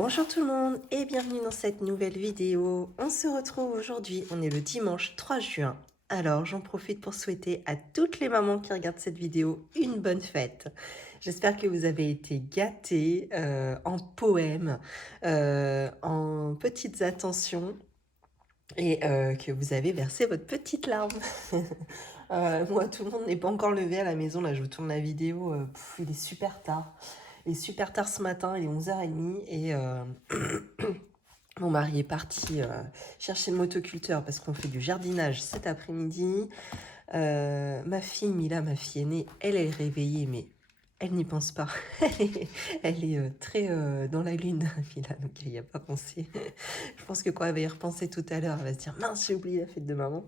Bonjour tout le monde et bienvenue dans cette nouvelle vidéo. On se retrouve aujourd'hui, on est le dimanche 3 juin. Alors j'en profite pour souhaiter à toutes les mamans qui regardent cette vidéo une bonne fête. J'espère que vous avez été gâtés en poèmes, en petites attentions et que vous avez versé votre petite larme. Moi tout le monde n'est pas encore levé à la maison, là je vous tourne la vidéo, il est super tard. Il est super tard ce matin, il est 11h30 et mon mari est parti chercher le motoculteur parce qu'on fait du jardinage cet après-midi. Ma fille, Mila, ma fille aînée, elle est réveillée, mais elle n'y pense pas. Elle est très dans la lune, Mila, donc elle n'y a pas pensé. Je pense que quand elle va y repenser tout à l'heure, elle va se dire « Mince, j'ai oublié la fête de maman ».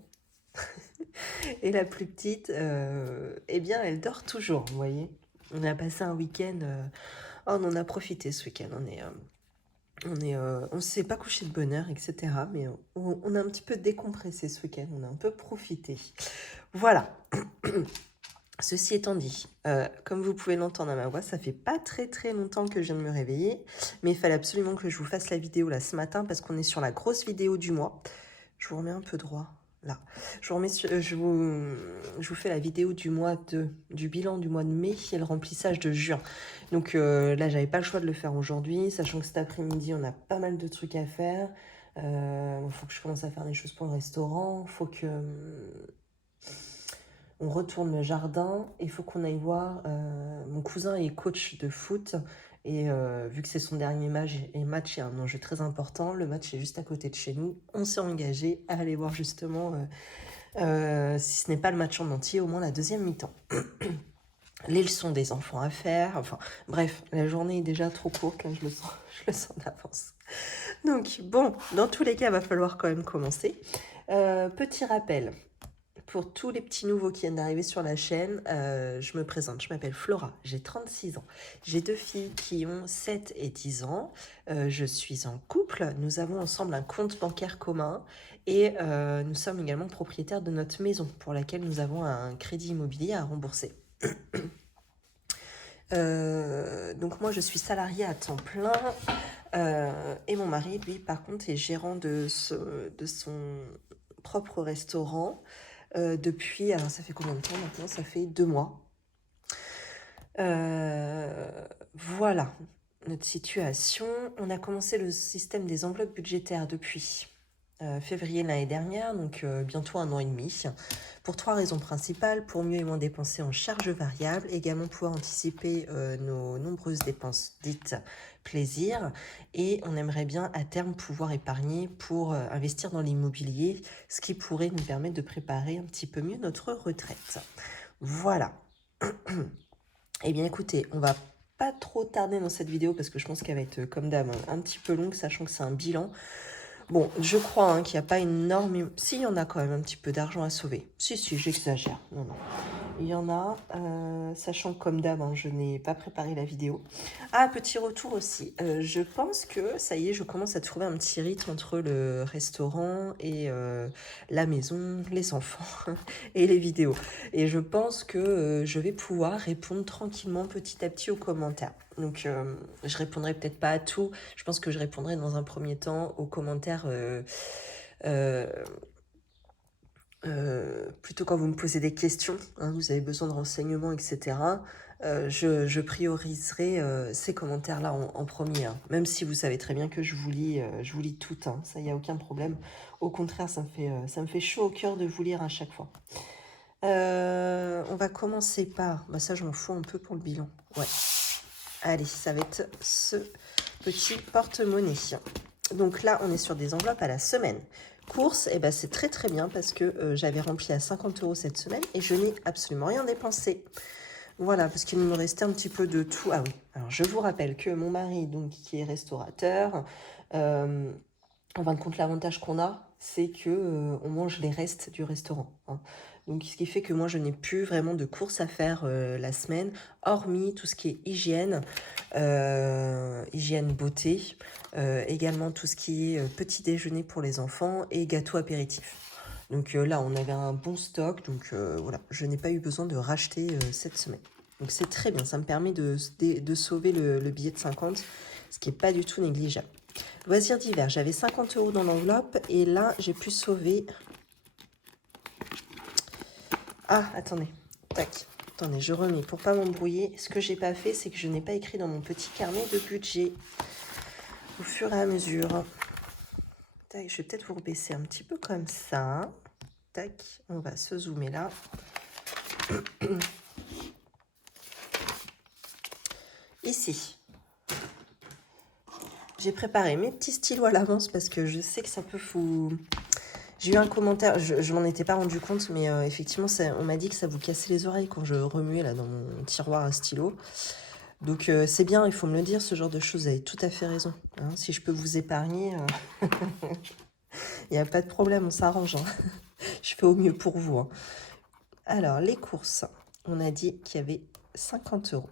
Et la plus petite, eh bien, elle dort toujours, vous voyez. On a passé un week-end, on en a profité ce week-end, on s'est pas couché de bonne heure, etc. Mais on a un petit peu décompressé ce week-end, on a un peu profité. Voilà. Ceci étant dit, comme vous pouvez l'entendre à ma voix, ça fait pas très longtemps que je viens de me réveiller, mais il fallait absolument que je vous fasse la vidéo là ce matin parce qu'on est sur la grosse vidéo du mois. Je vous remets un peu droit. Là, je vous fais la vidéo du bilan du mois de mai et le remplissage de juin. Donc là, j'avais pas le choix de le faire aujourd'hui, sachant que cet après-midi, on a pas mal de trucs à faire. Il faut que je commence à faire des choses pour le restaurant. Il faut que on retourne le jardin. Il faut qu'on aille voir. Mon cousin est coach de foot. Et vu que c'est son dernier match, il y a un enjeu très important. Le match est juste à côté de chez nous. On s'est engagé à aller voir justement, si ce n'est pas le match en entier, au moins la deuxième mi-temps. Les leçons des enfants à faire. Enfin, bref, la journée est déjà trop courte. Là, je le sens d'avance. Donc, bon, dans tous les cas, il va falloir quand même commencer. Petit rappel. Pour tous les petits nouveaux qui viennent d'arriver sur la chaîne, je me présente, je m'appelle Flora, j'ai 36 ans. J'ai deux filles qui ont 7 et 10 ans. Je suis en couple, nous avons ensemble un compte bancaire commun et nous sommes également propriétaires de notre maison pour laquelle nous avons un crédit immobilier à rembourser. Donc moi je suis salariée à temps plein et mon mari lui par contre est gérant de son propre restaurant. Depuis, alors ça fait combien de temps maintenant? Ça fait 2 mois. Voilà notre situation. On a commencé le système des enveloppes budgétaires depuis février de l'année dernière, donc bientôt 1 an et demi, pour 3 raisons principales: pour mieux et moins dépenser en charges variables, également pouvoir anticiper nos nombreuses dépenses dites plaisir, et on aimerait bien à terme pouvoir épargner pour investir dans l'immobilier, ce qui pourrait nous permettre de préparer un petit peu mieux notre retraite. Voilà. Eh bien écoutez, on va pas trop tarder dans cette vidéo parce que je pense qu'elle va être comme d'hab un petit peu longue, sachant que c'est un bilan. Bon, je crois qu'il n'y a pas énormément... Si, il y en a quand même un petit peu d'argent à sauver. Si, j'exagère. Non. Il y en a, sachant que comme d'hab, je n'ai pas préparé la vidéo. Ah, petit retour aussi. Je pense que, ça y est, je commence à trouver un petit rythme entre le restaurant et la maison, les enfants et les vidéos. Et je pense que je vais pouvoir répondre tranquillement petit à petit aux commentaires. Donc, je répondrai peut-être pas à tout. Je pense que je répondrai dans un premier temps aux commentaires... plutôt quand vous me posez des questions, vous avez besoin de renseignements, etc. Je prioriserai ces commentaires-là en premier, même si vous savez très bien que je vous lis tout, ça, il n'y a aucun problème. Au contraire, ça me fait chaud au cœur de vous lire à chaque fois. On va commencer par... ça, je m'en fous un peu pour le bilan. Ouais. Allez, ça va être ce petit porte-monnaie. Donc là, on est sur des enveloppes à la semaine. Courses, c'est très bien parce que j'avais rempli à 50 € cette semaine et je n'ai absolument rien dépensé. Voilà, parce qu'il me restait un petit peu de tout. Ah oui, alors je vous rappelle que mon mari, donc, qui est restaurateur, en fin de compte, l'avantage qu'on a, c'est que on mange les restes du restaurant. Donc, ce qui fait que moi, je n'ai plus vraiment de courses à faire la semaine, hormis tout ce qui est hygiène, hygiène beauté, également tout ce qui est petit déjeuner pour les enfants et gâteau apéritif. Donc là, on avait un bon stock, donc voilà, je n'ai pas eu besoin de racheter cette semaine. Donc c'est très bien, ça me permet de sauver le billet de 50 ce qui n'est pas du tout négligeable. Loisirs d'hiver, j'avais 50 € dans l'enveloppe et là, j'ai pu sauver... Ah, attendez, tac, attendez, je remets pour pas m'embrouiller. Ce que j'ai pas fait, c'est que je n'ai pas écrit dans mon petit carnet de budget au fur et à mesure. Tac, je vais peut-être vous rebaisser un petit peu comme ça. Tac, on va se zoomer là. Ici, j'ai préparé mes petits stylos à l'avance parce que je sais que ça peut vous... J'ai eu un commentaire, je m'en étais pas rendu compte, mais effectivement, on m'a dit que ça vous cassait les oreilles quand je remuais là dans mon tiroir à stylo. Donc c'est bien, il faut me le dire, ce genre de choses, vous avez tout à fait raison. Hein, si je peux vous épargner, il n'y a pas de problème, on s'arrange. Hein. Je fais au mieux pour vous. Hein. Alors, les courses, on a dit qu'il y avait 50 €.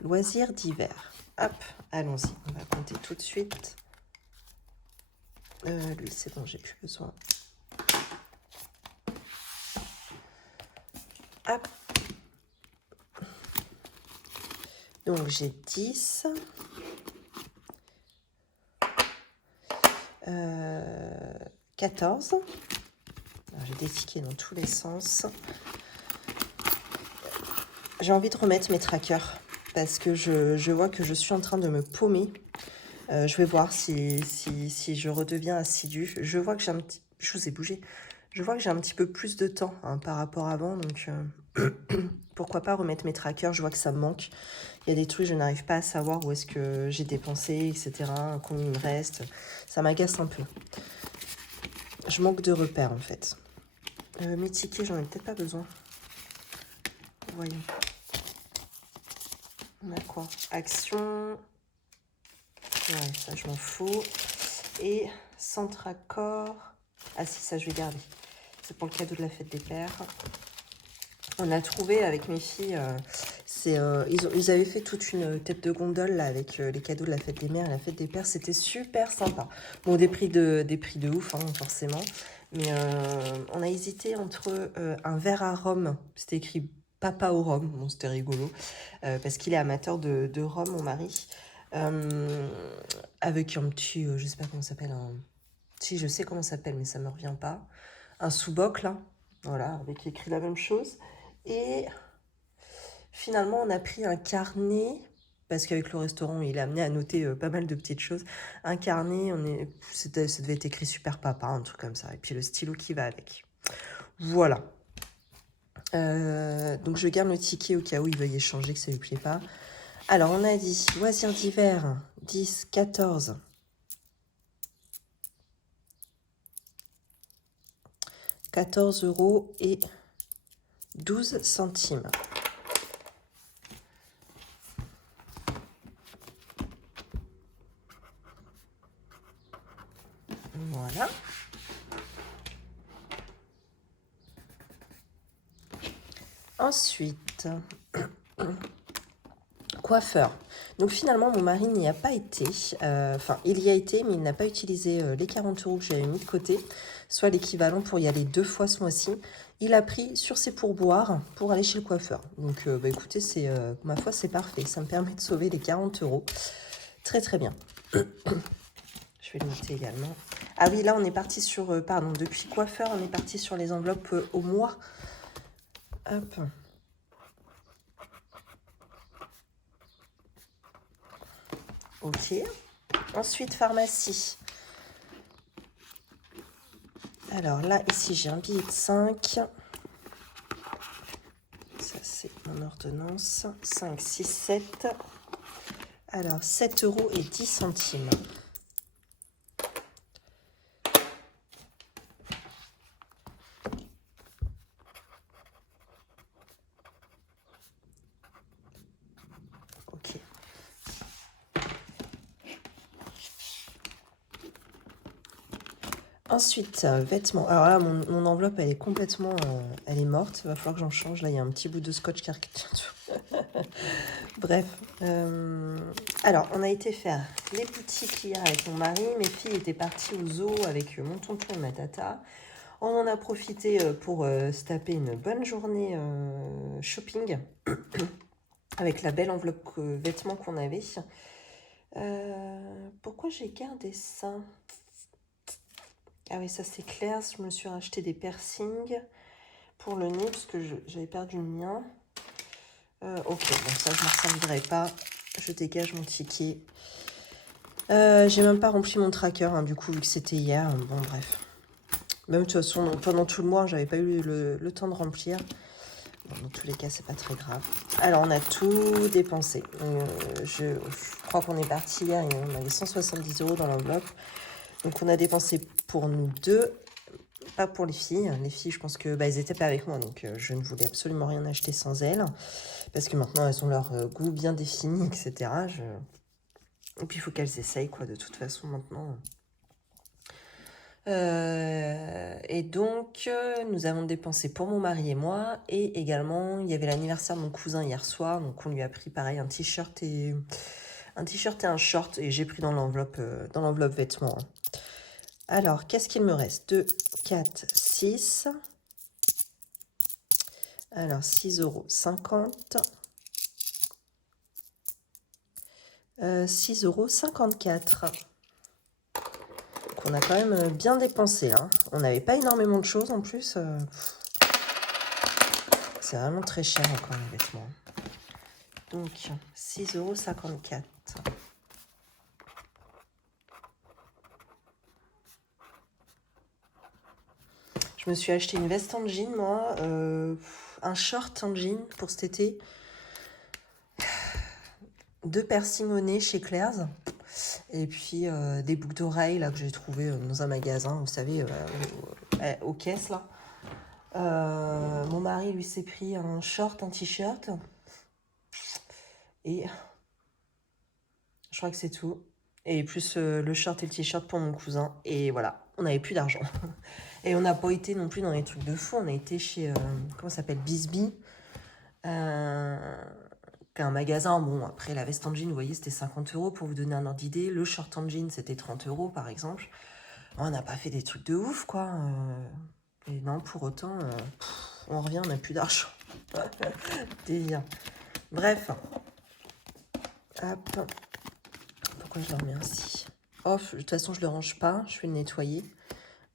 Loisirs d'hiver. Hop, allons-y, on va compter tout de suite. Lui, c'est bon, j'ai plus besoin. Hop. Donc, j'ai 10. 14. J'ai des tickets dans tous les sens. J'ai envie de remettre mes trackers parce que je vois que je suis en train de me paumer. Je vais voir si je redeviens assidue. Je vois que j'ai un petit... Je vous ai bougé. Je vois que j'ai un petit peu plus de temps hein, par rapport à avant. Donc, pourquoi pas remettre mes trackers. Je vois que ça me manque. Il y a des trucs, je n'arrive pas à savoir où est-ce que j'ai dépensé, etc. Combien il me reste. Ça m'agace un peu. Je manque de repères, en fait. Mes tickets, j'en ai peut-être pas besoin. Voyons. On a quoi? Action. Ouais, ça, je m'en fous. Et Centracor. Ah si, ça, je vais garder. C'est pour le cadeau de la fête des pères. On a trouvé avec mes filles... ils avaient fait toute une tête de gondole là, avec les cadeaux de la fête des mères et la fête des pères. C'était super sympa. Bon, des prix de ouf, hein, forcément. Mais on a hésité entre un verre à rhum. C'était écrit Papa au rhum. Bon, c'était rigolo. Parce qu'il est amateur de rhum, mon mari. Avec un petit... je sais pas comment ça s'appelle. Si, je sais comment ça s'appelle, mais ça me revient pas. Un sous-boc, là. Voilà, avec écrit la même chose. Et... Finalement, on a pris un carnet, parce qu'avec le restaurant, il a amené à noter pas mal de petites choses. Un carnet, ça devait être écrit Super Papa, un truc comme ça. Et puis le stylo qui va avec. Voilà. Donc je garde le ticket au cas où il veuille échanger, que ça lui plaît pas. Alors, on a dit loisirs d'hiver, 10, 14. 14 € et 12 centimes. Voilà. Ensuite, coiffeur. Donc finalement, mon mari n'y a pas été. Enfin, il y a été, mais il n'a pas utilisé les 40 € que j'avais mis de côté, soit l'équivalent pour y aller 2 fois ce mois-ci. Il a pris sur ses pourboires pour aller chez le coiffeur. Donc, bah, écoutez, ma foi, c'est parfait. Ça me permet de sauver les 40 €. Très, très bien. Je vais le noter également. Ah oui, là, on est parti sur... pardon, depuis coiffeur, on est parti sur les enveloppes au mois. Hop. Ok. Ensuite, pharmacie. Alors là, ici, j'ai un billet de 5. Ça, c'est mon ordonnance. 5, 6, 7. Alors, 7 € et 10 centimes. Ok. Ensuite, vêtements. Alors là, mon enveloppe, elle est complètement... elle est morte. Il va falloir que j'en change. Là, il y a un petit bout de scotch qui retient tout. Bref. Alors, on a été faire les boutiques hier avec mon mari. Mes filles étaient parties au zoo avec mon tonton et ma tata. On en a profité pour se taper une bonne journée shopping avec la belle enveloppe vêtements qu'on avait. Pourquoi j'ai gardé ça? Ah oui, ça c'est clair. Je me suis racheté des piercings pour le nez parce que j'avais perdu le mien. Ok, bon ça je ne m'en servirai pas. Je dégage mon ticket. J'ai même pas rempli mon tracker, hein, du coup, vu que c'était hier. Bon, bref. Même de toute façon, pendant tout le mois, j'avais pas eu le temps de remplir. Bon, dans tous les cas, c'est pas très grave. Alors, on a tout dépensé. Je crois qu'on est parti hier et on avait 170 € dans l'enveloppe. Donc, on a dépensé pour nous deux, pas pour les filles. Les filles, je pense que elles étaient pas avec moi, donc je ne voulais absolument rien acheter sans elles. Parce que maintenant, elles ont leur goût bien défini, etc. Et puis, il faut qu'elles essayent, quoi, de toute façon, maintenant. Et donc, nous avons dépensé pour mon mari et moi. Et également, il y avait l'anniversaire de mon cousin hier soir. Donc, on lui a pris, pareil, un t-shirt et un short. Et j'ai pris dans l'enveloppe vêtements. Alors, qu'est-ce qu'il me reste? 2, 4, 6. Alors, 6,50 €. 6,54 €. On a quand même bien dépensé, hein. On n'avait pas énormément de choses en plus. C'est vraiment très cher encore les vêtements. Donc 6,54 €. Je me suis acheté une veste en jean, moi, un short en jean pour cet été, 2 piercings au nez chez Claire's, et puis des boucles d'oreilles là que j'ai trouvé dans un magasin, vous savez, aux caisses là. Mon mari lui s'est pris un short, un t-shirt, et je crois que c'est tout. Et plus le short et le t-shirt pour mon cousin. Et voilà, on n'avait plus d'argent. Et on n'a pas été non plus dans les trucs de fou. On a été chez, comment ça s'appelle, Bisbee. Un magasin. Bon, après, la veste en jean, vous voyez, c'était 50 € pour vous donner un ordre d'idée. Le short en jean, c'était 30 € par exemple. On n'a pas fait des trucs de ouf, quoi. Et non, pour autant, on revient, on n'a plus d'argent. Délire. Bref. Hop. Pourquoi je le remets ainsi? Oh, de toute façon, je le range pas. Je vais le nettoyer.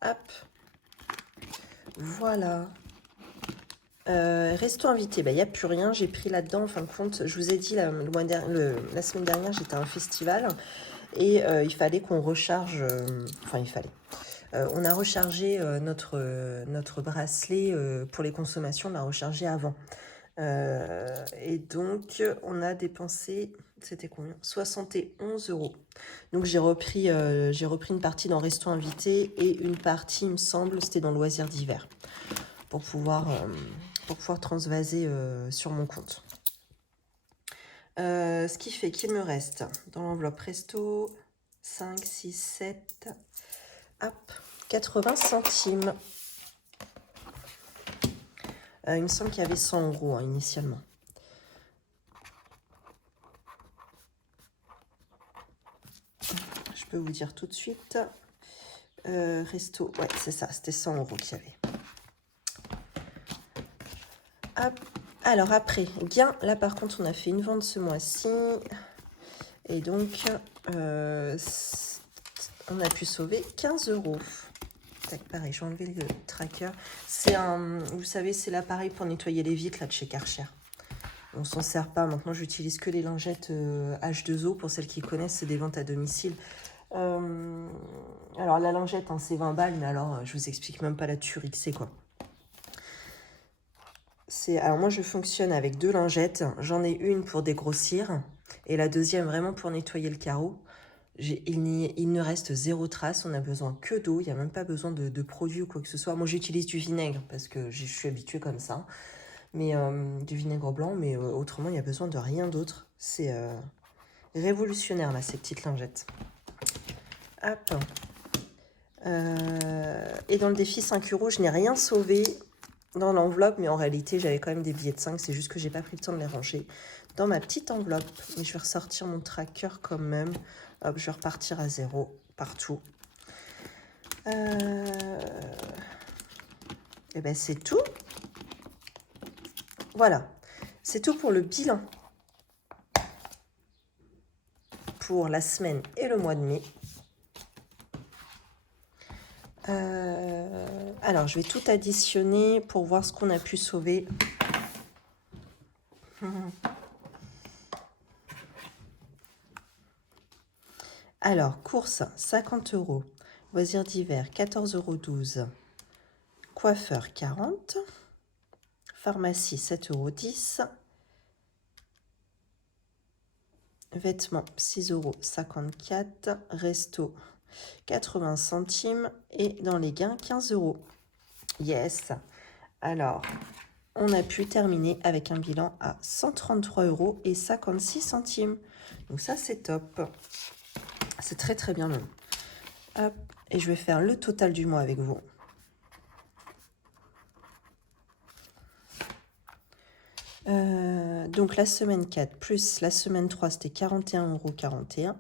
Hop. Voilà. Resto invité, il n'y a plus rien. J'ai pris là-dedans, en fin de compte, je vous ai dit la semaine dernière, j'étais à un festival et il fallait qu'on recharge. Enfin, il fallait. On a rechargé notre bracelet pour les consommations, on l'a rechargé avant. Et donc, on a dépensé, c'était combien? 71 €. Donc, j'ai repris une partie dans Resto Invité et une partie, il me semble, c'était dans Loisirs d'hiver pour pouvoir transvaser sur mon compte. Ce qui fait qu'il me reste dans l'enveloppe Resto 5, 6, 7, hop, 80 centimes. Il me semble qu'il y avait 100 € initialement. Je peux vous dire tout de suite. Resto, ouais, c'est ça, c'était 100 € qu'il y avait. Hop. Alors après, gain, là par contre, on a fait une vente ce mois-ci. Et donc, on a pu sauver 15 €. Tac, pareil, j'ai enlevé le tracker. C'est vous savez, c'est l'appareil pour nettoyer les vitres là de chez Karcher. On s'en sert pas. Maintenant, j'utilise que les lingettes H2O. Pour celles qui connaissent, c'est des ventes à domicile. Alors, la lingette, hein, c'est 20 balles, mais alors, je vous explique même pas la tuerie que c'est, quoi. Alors, moi, je fonctionne avec 2 lingettes. J'en ai une pour dégrossir et la deuxième vraiment pour nettoyer le carreau. Il ne reste 0 trace, on n'a besoin que d'eau, il n'y a même pas besoin de produits ou quoi que ce soit. Moi, j'utilise du vinaigre parce que je suis habituée comme ça. Mais du vinaigre blanc, mais autrement, il n'y a besoin de rien d'autre. C'est révolutionnaire, là, ces petites lingettes. Hop. Et dans le défi 5 €, je n'ai rien sauvé dans l'enveloppe, mais en réalité, j'avais quand même des billets de 5. C'est juste que j'ai pas pris le temps de les ranger dans ma petite enveloppe. Mais je vais ressortir mon tracker quand même. Hop, je vais repartir à 0 partout. Et ben c'est tout. Voilà, c'est tout pour le bilan. pour la semaine et le mois de mai. Alors, je vais tout additionner pour voir ce qu'on a pu sauver. Alors, course, 50 €. Loisirs d'hiver, 14,12 €. Coiffeur, 40 €. Pharmacie, 7,10 €. Vêtements, 6,54 €. Resto, 80 centimes. Et dans les gains, 15 €. Yes. Alors, on a pu terminer avec un bilan à 133,56 €. Donc ça, c'est top. C'est très très bien même. Hop. Et je vais faire le total du mois avec vous. Donc la semaine 4 plus la semaine 3, c'était 41,41 €.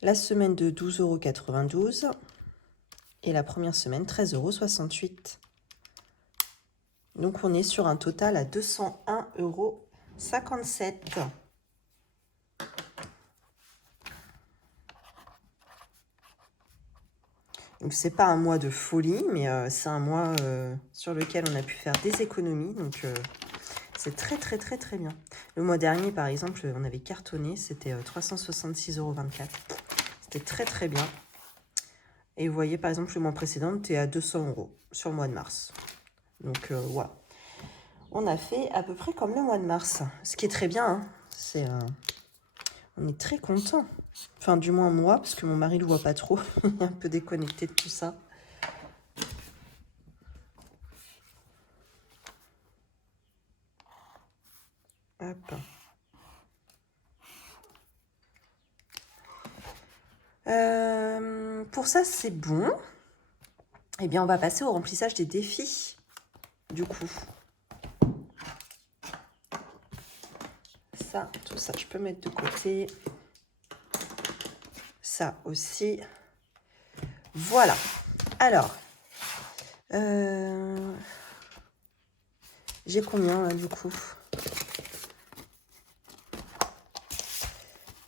La semaine 2, 12,92 €. Et la première semaine, 13,68 €. Donc on est sur un total à 201,57 €. Donc c'est pas un mois de folie, mais c'est un mois sur lequel on a pu faire des économies. Donc c'est très très très très bien. Le mois dernier, par exemple, on avait cartonné, c'était 366,24 €. C'était très très bien. Et vous voyez, par exemple, le mois précédent, était à 200 € sur le mois de mars. Donc voilà. On a fait à peu près comme le mois de mars. Ce qui est très bien, hein. On est très content. Enfin, du moins moi, parce que mon mari ne le voit pas trop. Il est un peu déconnecté de tout ça. Hop. Pour ça, c'est bon. Eh bien, on va passer au remplissage des défis, du coup. Ça, tout ça, je peux mettre de côté. Ça aussi. Voilà. Alors, j'ai combien, là, du coup?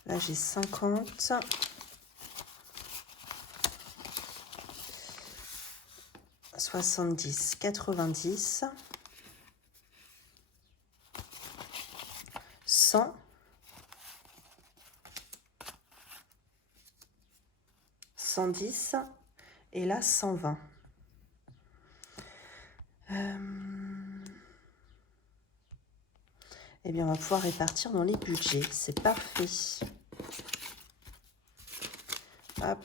Là, j'ai 50. 70, 90, 100, 110 et là 120. Eh bien, on va pouvoir répartir dans les budgets. C'est parfait. Hop.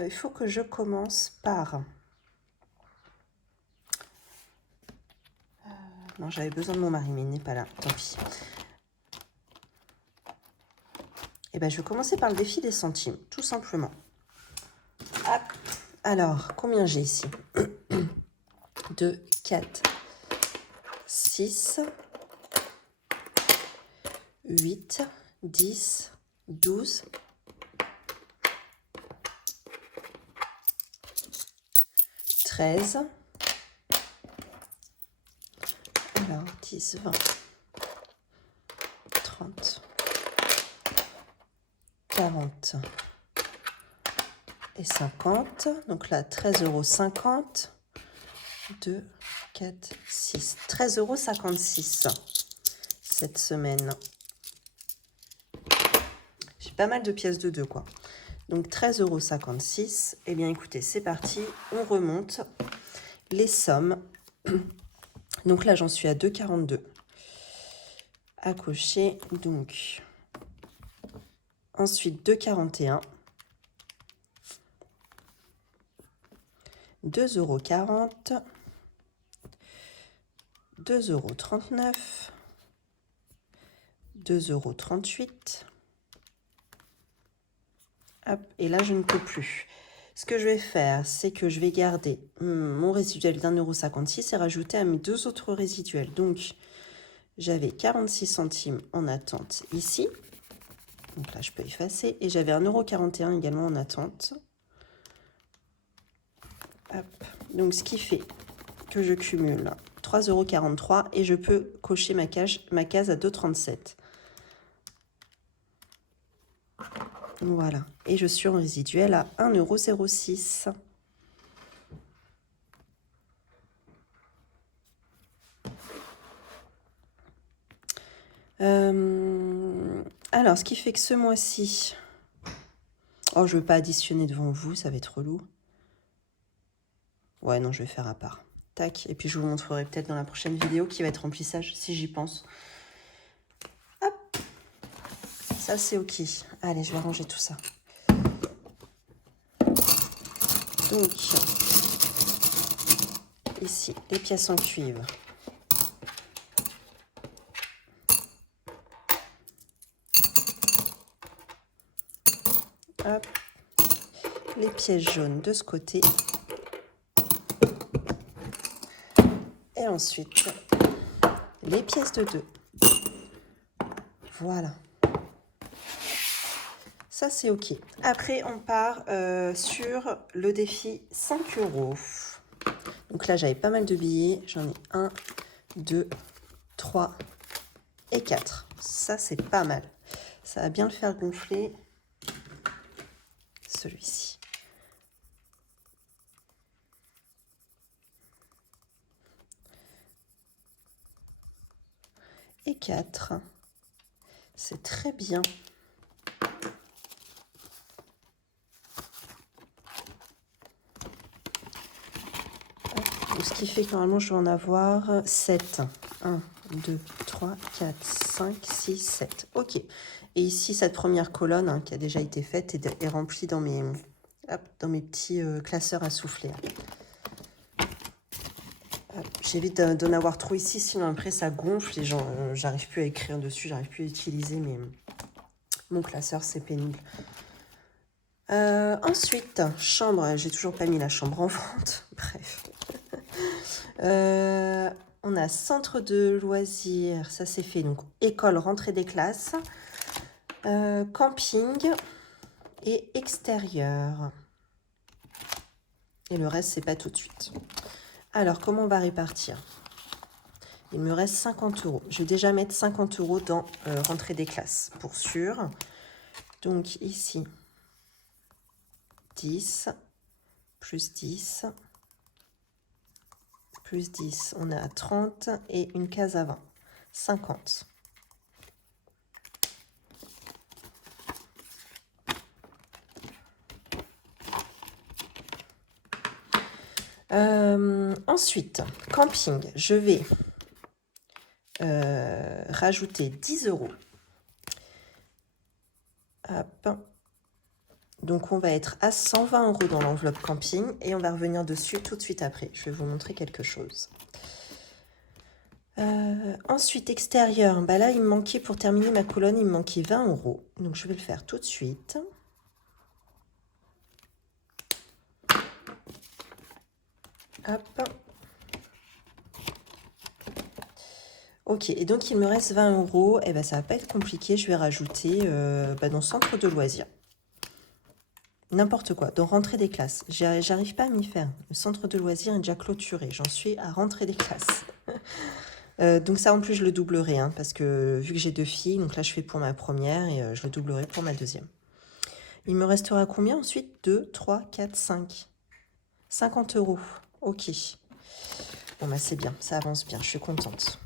Il faut que je commence par... non, j'avais besoin de mon mari, mais il n'est pas là. Tant pis. Eh bien, je vais commencer par le défi des centimes, tout simplement. Hop. Alors, combien j'ai ici? 2, 4, 6, 8, 10, 12, 13, alors 10, 20, 30, 40 et 50. Donc là, 13,50 €. 2, 4, 6. 13,56 € cette semaine. J'ai pas mal de pièces de 2, quoi. Donc 13,56 €. Eh bien, écoutez, c'est parti. On remonte les sommes. Donc là, j'en suis à 2,42 à cocher. Donc, ensuite 2,41. 2,40 €. 2,39 €. 2,38 €. Hop, et là, je ne peux plus. Ce que je vais faire, c'est que je vais garder mon résiduel d'1,56 € et rajouter à mes deux autres résiduels. Donc, j'avais 46 centimes en attente ici. Donc là, je peux effacer. Et j'avais 1,41 € également en attente. Hop. Donc, ce qui fait que je cumule 3,43 € et je peux cocher ma case à 2,37 €. Voilà. Et je suis en résiduel à 1,06 €. Alors, ce qui fait que ce mois-ci... Oh, je ne veux pas additionner devant vous, ça va être relou. Ouais, non, je vais faire à part. Tac, et puis je vous montrerai peut-être dans la prochaine vidéo qui va être remplissage, si j'y pense. Hop, ça c'est ok. Allez, je vais ranger tout ça. Donc, ici, les pièces en cuivre. Hop, les pièces jaunes de ce côté. Et ensuite, les pièces de 2. Voilà. Ça, c'est OK. Après, on part sur le défi 5 €. Donc là, j'avais pas mal de billets. J'en ai 1, 2, 3 et 4. Ça, c'est pas mal. Ça va bien le faire gonfler. Celui-ci. Et 4. C'est très bien. Donc, ce qui fait que normalement, je vais en avoir 7. 1, 2, 3, 4, 5, 6, 7. OK. Et ici, cette première colonne qui a déjà été faite est remplie dans mes petits classeurs à souffler. J'évite d'en avoir trop ici, sinon après ça gonfle et j'arrive plus à écrire dessus, j'arrive plus à utiliser mon classeur, c'est pénible. Ensuite, chambre, j'ai toujours pas mis la chambre en vente, bref. On a centre de loisirs, ça c'est fait, donc école, rentrée des classes, camping et extérieur. Et le reste, c'est pas tout de suite. Alors, comment on va répartir? Il me reste 50 €. Je vais déjà mettre 50 € dans rentrée des classes, pour sûr. Donc ici, 10, plus 10, plus 10. On est à 30 et une case à 20. 50. Ensuite, camping, je vais rajouter 10 €. Hop. Donc, on va être à 120 € dans l'enveloppe camping et on va revenir dessus tout de suite après. Je vais vous montrer quelque chose. Ensuite, extérieur. Bah là, il me manquait, pour terminer ma colonne, il me manquait 20 €. Donc, je vais le faire tout de suite. Hop. Ok, et donc il me reste 20 €. Et ben ça va pas être compliqué. Je vais rajouter dans centre de loisirs. N'importe quoi, dans rentrée des classes. J'arrive pas à m'y faire. Le centre de loisirs est déjà clôturé. J'en suis à rentrée des classes. Donc ça, en plus, je le doublerai. Parce que vu que j'ai 2 filles, donc là, je fais pour ma première et je le doublerai pour ma deuxième. Il me restera combien ensuite? 2, 3, 4, 5. 50 €. Ok. Bon, bah c'est bien, ça avance bien, je suis contente.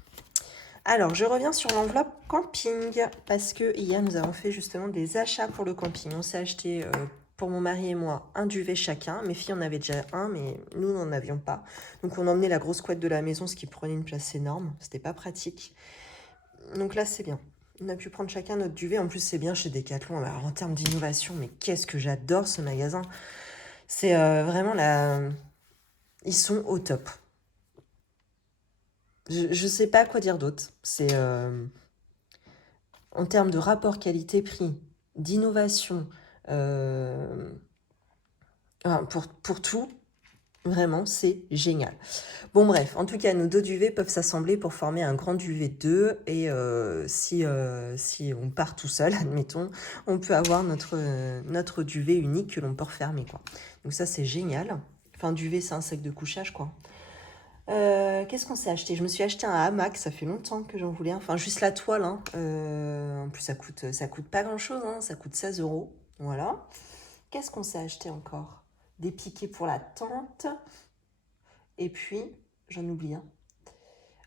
Alors, je reviens sur l'enveloppe camping, parce que hier, nous avons fait justement des achats pour le camping. On s'est acheté, pour mon mari et moi, un duvet chacun. Mes filles en avaient déjà un, mais nous n'en avions pas. Donc, on emmenait la grosse couette de la maison, ce qui prenait une place énorme. C'était pas pratique. Donc là, c'est bien. On a pu prendre chacun notre duvet. En plus, c'est bien chez Decathlon. Alors, en termes d'innovation, mais qu'est-ce que j'adore ce magasin. C'est vraiment ils sont au top. Je sais pas quoi dire d'autre. C'est en termes de rapport qualité-prix, d'innovation, pour tout, vraiment, c'est génial. Bon, bref, en tout cas, nos 2 duvets peuvent s'assembler pour former un grand duvet 2. Et si on part tout seul, admettons, on peut avoir notre duvet unique que l'on peut refermer, quoi. Donc ça, c'est génial. Enfin, duvet, c'est un sac de couchage, quoi. Qu'est-ce qu'on s'est acheté? Je me suis acheté un hamac, ça fait longtemps que j'en voulais. Enfin, juste la toile, hein. En plus, ça coûte pas grand-chose, hein. Ça coûte 16 euros. Voilà. Qu'est-ce qu'on s'est acheté encore? Des piquets pour la tente. Et puis, j'en oublie un.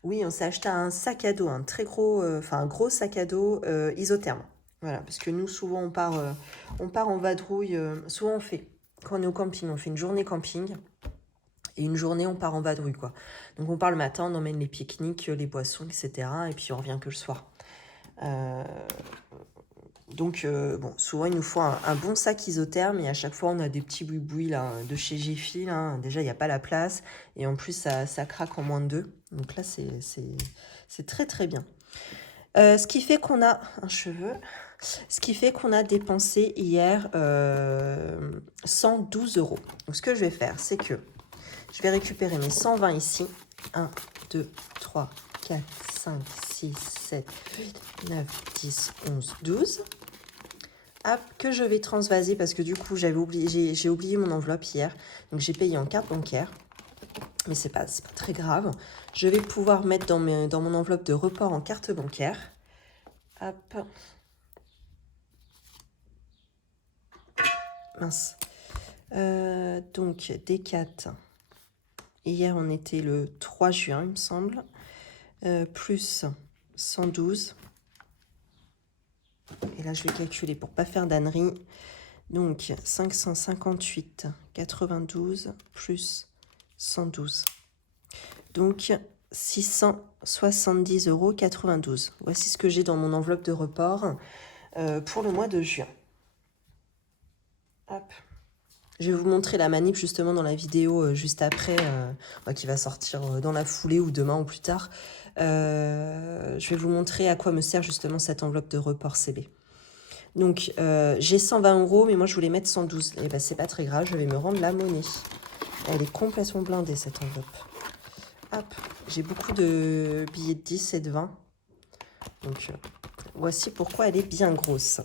Oui, on s'est acheté un sac à dos, un très gros, enfin un gros sac à dos isotherme. Voilà, parce que nous, souvent, on part en vadrouille. Souvent, quand on est au camping, on fait une journée camping. Et une journée, on part en vadrouille, quoi. Donc, on part le matin, on emmène les pique-niques, les boissons, etc. Et puis, on revient que le soir. Donc, bon, souvent, il nous faut un bon sac isotherme. Et à chaque fois, on a des petits boui-boui là, de chez Jiffy. Là. Déjà, il n'y a pas la place. Et en plus, ça craque en moins de 2. Donc là, c'est très, très bien. Ce qui fait qu'on a un cheveu. Ce qui fait qu'on a dépensé hier 112 euros. Donc, ce que je vais faire, c'est que je vais récupérer mes 120 ici. 1, 2, 3, 4, 5, 6, 7, 8, 9, 10, 11, 12. Hop, que je vais transvaser parce que du coup, j'ai oublié mon enveloppe hier. Donc, j'ai payé en carte bancaire. Mais c'est pas très grave. Je vais pouvoir mettre dans mon enveloppe de report en carte bancaire. Hop. Mince. Donc, D4. Hier, on était le 3 juin, il me semble. Plus 112. Et là, je vais calculer pour pas faire d'ânerie. Donc, 558,92 plus 112. Donc, 670,92 €. Voici ce que j'ai dans mon enveloppe de report pour le mois de juin. Hop. Je vais vous montrer la manip justement dans la vidéo juste après, qui va sortir dans la foulée ou demain ou plus tard. Je vais vous montrer à quoi me sert justement cette enveloppe de report CB. Donc, j'ai 120 €, mais moi je voulais mettre 112. Et ben, c'est pas très grave, je vais me rendre la monnaie. Elle est complètement blindée cette enveloppe. Hop, j'ai beaucoup de billets de 10 et de 20. Donc, voici pourquoi elle est bien grosse.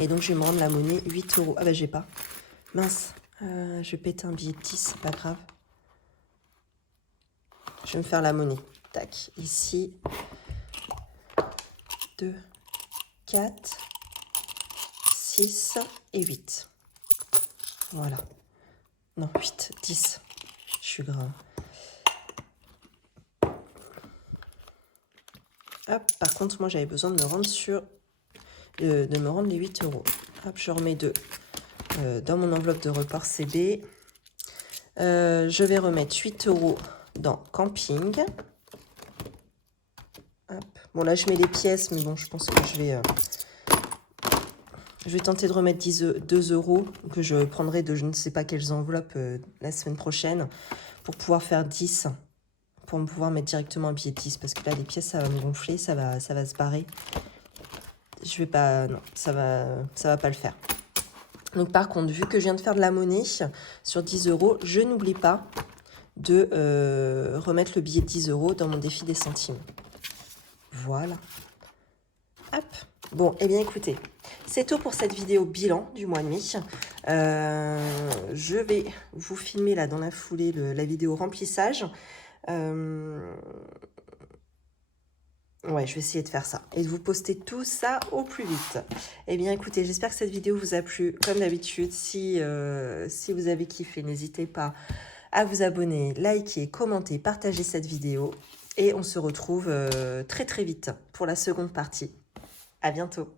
Et donc, je vais me rendre la monnaie 8 €. Ah ben, j'ai pas. Mince, je vais péter un billet de 10, c'est pas grave. Je vais me faire la monnaie. Tac, ici. 2, 4, 6 et 8. Voilà. Non, 8, 10. Je suis grave. Hop, par contre, moi, j'avais besoin de me rendre les 8 €. Hop, je remets 2 dans mon enveloppe de report CB. Je vais remettre 8 € dans camping. Hop. Bon, là, je mets les pièces, mais bon, je pense que je vais tenter de remettre 2 € que je prendrai de je ne sais pas quelles enveloppes la semaine prochaine pour pouvoir faire 10, pour me pouvoir mettre directement un billet de 10, parce que là, les pièces, ça va me gonfler, ça va se barrer. Je vais pas... Non, ça va pas le faire. Donc, par contre, vu que je viens de faire de la monnaie sur 10 €, je n'oublie pas de remettre le billet de 10 € dans mon défi des centimes. Voilà. Hop. Bon, eh bien, écoutez, c'est tout pour cette vidéo bilan du mois de mai. Je vais vous filmer là dans la foulée la vidéo remplissage. Ouais, je vais essayer de faire ça et de vous poster tout ça au plus vite. Eh bien, écoutez, j'espère que cette vidéo vous a plu. Comme d'habitude, si vous avez kiffé, n'hésitez pas à vous abonner, liker, commenter, partager cette vidéo. Et on se retrouve très très vite pour la seconde partie. À bientôt.